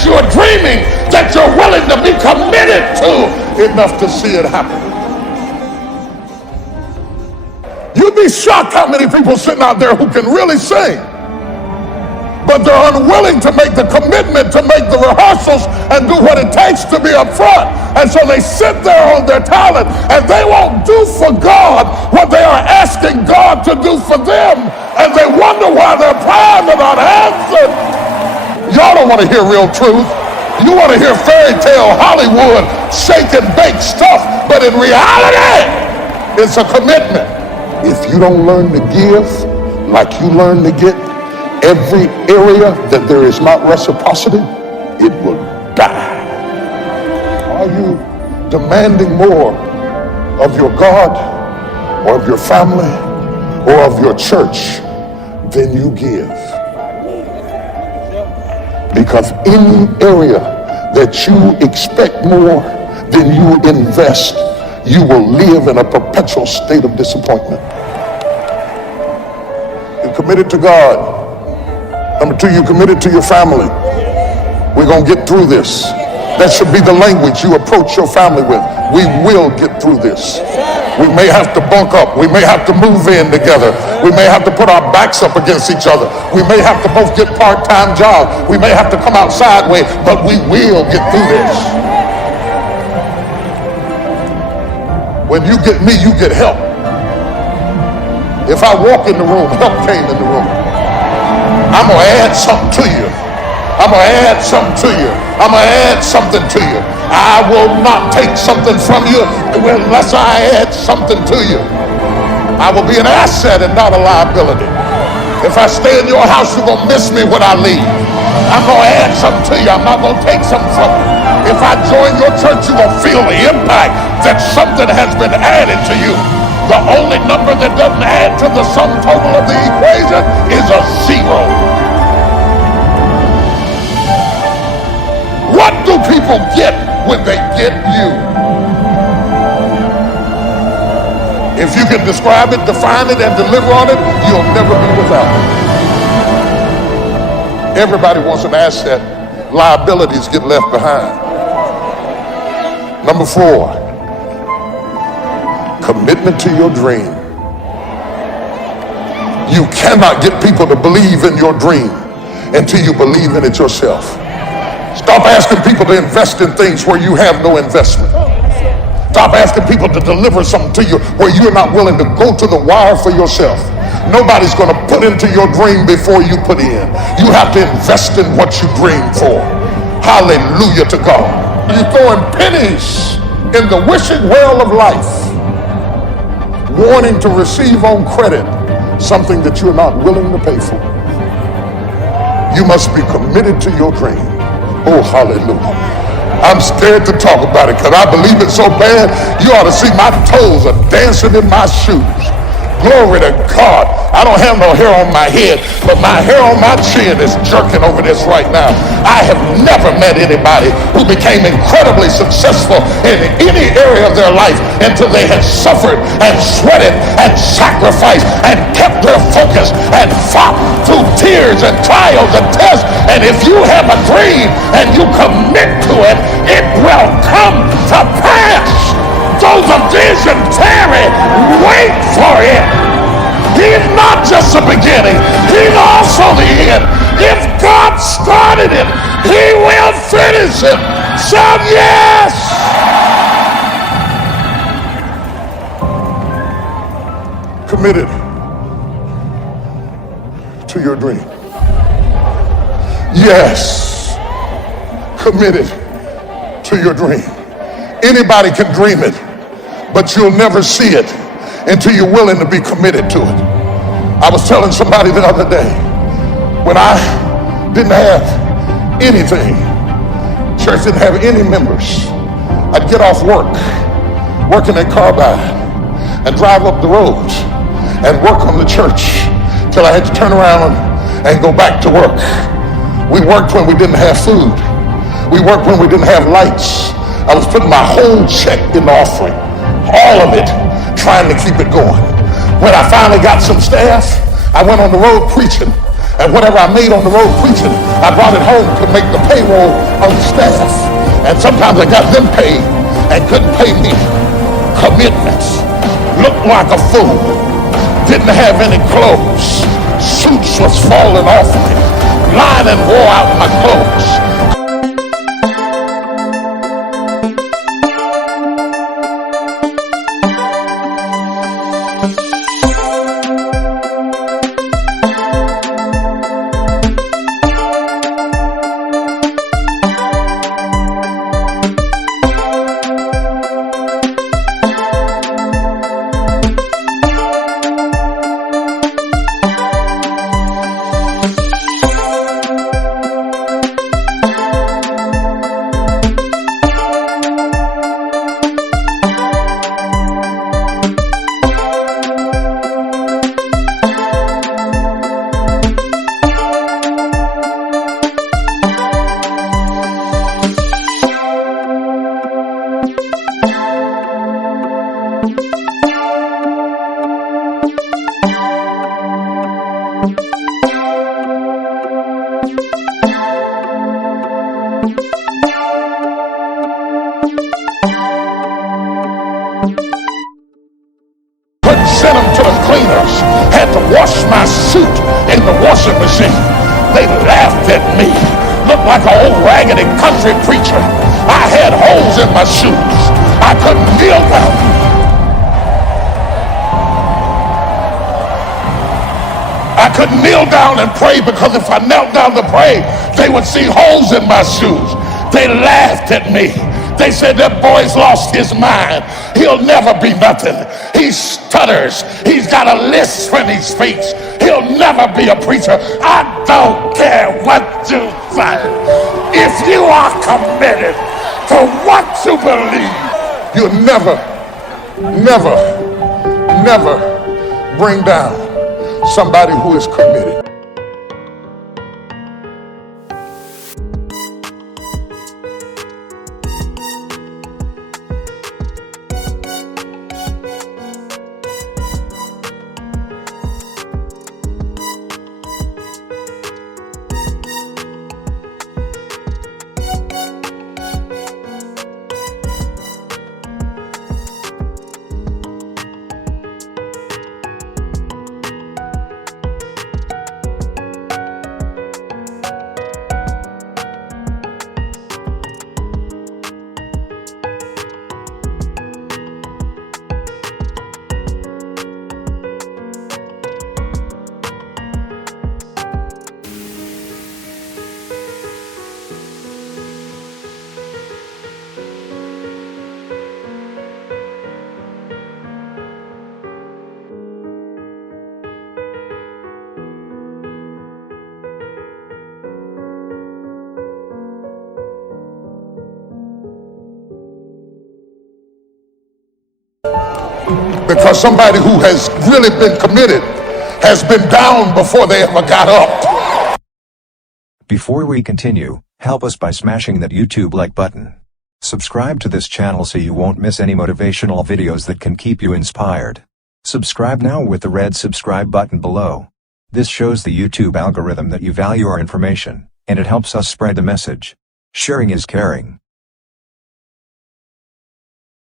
that you are dreaming, that you're willing to be committed to enough to see it happen. You'd be shocked how many people sitting out there who can really sing, but they're unwilling to make the commitment, to make the rehearsals and do what it takes to be up front. And so they sit there on their talent and they won't do for God what they are asking God to do for them. And they wonder why their prayers are not answered. Y'all don't want to hear real truth. You want to hear fairy tale Hollywood shake and bake stuff. But in reality, it's a commitment. If you don't learn to give like you learn to get, every area that there is not reciprocity, it will die. Are you demanding more of your God or of your family or of your church than you give? Because any area that you expect more than you invest, you will live in a perpetual state of disappointment. You're committed to God. Number two, you committed to your family. We're going to get through this. That should be the language you approach your family with. We will get through this. We may have to bunk up. We may have to move in together. We may have to put our backs up against each other. We may have to both get part-time jobs. We may have to come out sideways, but we will get through this. When you get me, you get help. If I walk in the room, help came in the room. I'm going to add something to you. I'm going to add something to you. I'm going to add something to you. I will not take something from you unless I add something to you. I will be an asset and not a liability. If I stay in your house, you're going to miss me when I leave. I'm going to add something to you. I'm not going to take something from you. If I join your church, you're going to feel the impact that something has been added to you. The only number that doesn't add to the sum total of the equation is a zero. What do people get when they get you? If you can describe it, define it, and deliver on it, you'll never be without it. Everybody wants an asset. Liabilities get left behind. Number four, commitment to your dream. You cannot get people to believe in your dream until you believe in it yourself. Stop asking people to invest in things where you have no investment. Stop asking people to deliver something to you where you're not willing to go to the wire for yourself. Nobody's going to put into your dream before you put in. You have to invest in what you dream for. Hallelujah to God. You're throwing pennies in the wishing well of life, wanting to receive on credit something that you're not willing to pay for. You must be committed to your dream. Oh, hallelujah. I'm scared to talk about it because I believe it so bad. You ought to see my toes are dancing in my shoes. Glory to God. I don't have no hair on my head, but my hair on my chin is jerking over this right now. I have never met anybody who became incredibly successful in any area of their life until they had suffered and sweated and sacrificed and kept their focus and fought through tears and trials and tests. And if you have a dream and you commit to it, it will come to pass. Though the vision tarry, wait for it. He's not just the beginning, he's also the end. If God started it, he will finish it. Shout yes! Committed to your dream. Yes, committed to your dream. Anybody can dream it, but you'll never see it until you're willing to be committed to it. I was telling somebody the other day, when I didn't have anything, church didn't have any members, I'd get off work, working at Carbide, and drive up the roads and work on the church till I had to turn around and go back to work. We worked when we didn't have food. We worked when we didn't have lights. I was putting my whole check in the offering, all of it, trying to keep it going. When I finally got some staff, I went on the road preaching, And whatever I made on the road preaching, I brought it home to make the payroll of the staff. And sometimes I got them paid and couldn't pay me. Commitments. Looked like a fool. Didn't have any clothes. Suits was falling off me. Lining wore out my clothes. Sent them to the cleaners, had to wash my suit in the washing machine. They laughed at me, looked like an old raggedy country preacher. I had holes in my shoes. I couldn't kneel down. I couldn't kneel down and pray because if I knelt down to pray, they would see holes in my shoes. They laughed at me. They said that boy's lost his mind. He'll never be nothing. He stutters. He's got a lisp when he speaks. He'll never be a preacher. I don't care what you say. If you are committed to what you believe, you'll never bring down somebody who is committed. Because somebody who has really been committed has been down before they ever got up. Before we continue, help us by smashing that YouTube like button. Subscribe to this channel so you won't miss any motivational videos that can keep you inspired. Subscribe now with the red subscribe button below. This shows the YouTube algorithm that you value our information, and it helps us spread the message. Sharing is caring.